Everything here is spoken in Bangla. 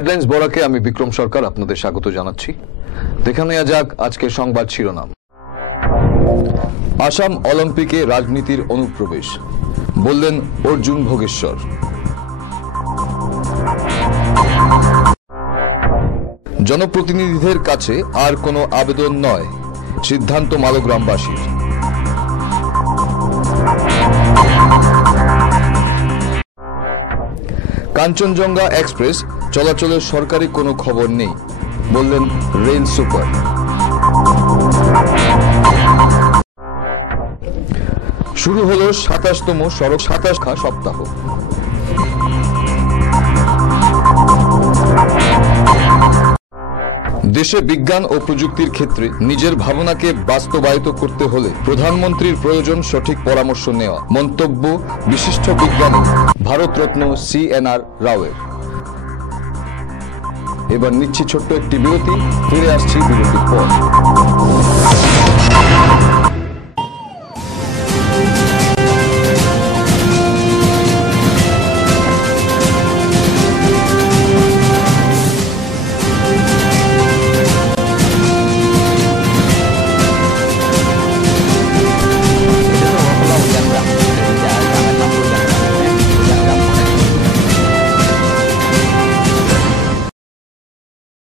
হেডলাইন্স বরাকে আমি বিক্রম সরকার আপনাদের স্বাগত জানাচ্ছি। দেখে নেওয়া যাক আজকের সংবাদ শিরোনাম। আসাম অলিম্পিকে রাজনীতির অনুপ্রবেশ, বললেন অর্জুন ভোগেশ্বর। জনপ্রতিনিধিদের কাছে আর কোনো আবেদন নয়, সিদ্ধান্ত মালগ্রামবাসীর। কাঞ্চনজঙ্ঘা এক্সপ্রেস চলাচলের সরকারি কোনো খবর নেই, বললেন রেল সুপার। শুরু হলো ২৭তম সড়ক শাখা সপ্তাহ। দেশে বিজ্ঞান ও প্রযুক্তির ক্ষেত্রে নিজের ভাবনাকে বাস্তবায়িত করতে হলে প্রধানমন্ত্রীর প্রয়োজন সঠিক পরামর্শ নেওয়া, মন্তব্য বিশিষ্ট বিজ্ঞানী ভারতরত্ন CNR রাওয়ের। এবার নিচ্ছি ছোট্ট একটি বিরতি, ফিরে আসছি বিরতির পর।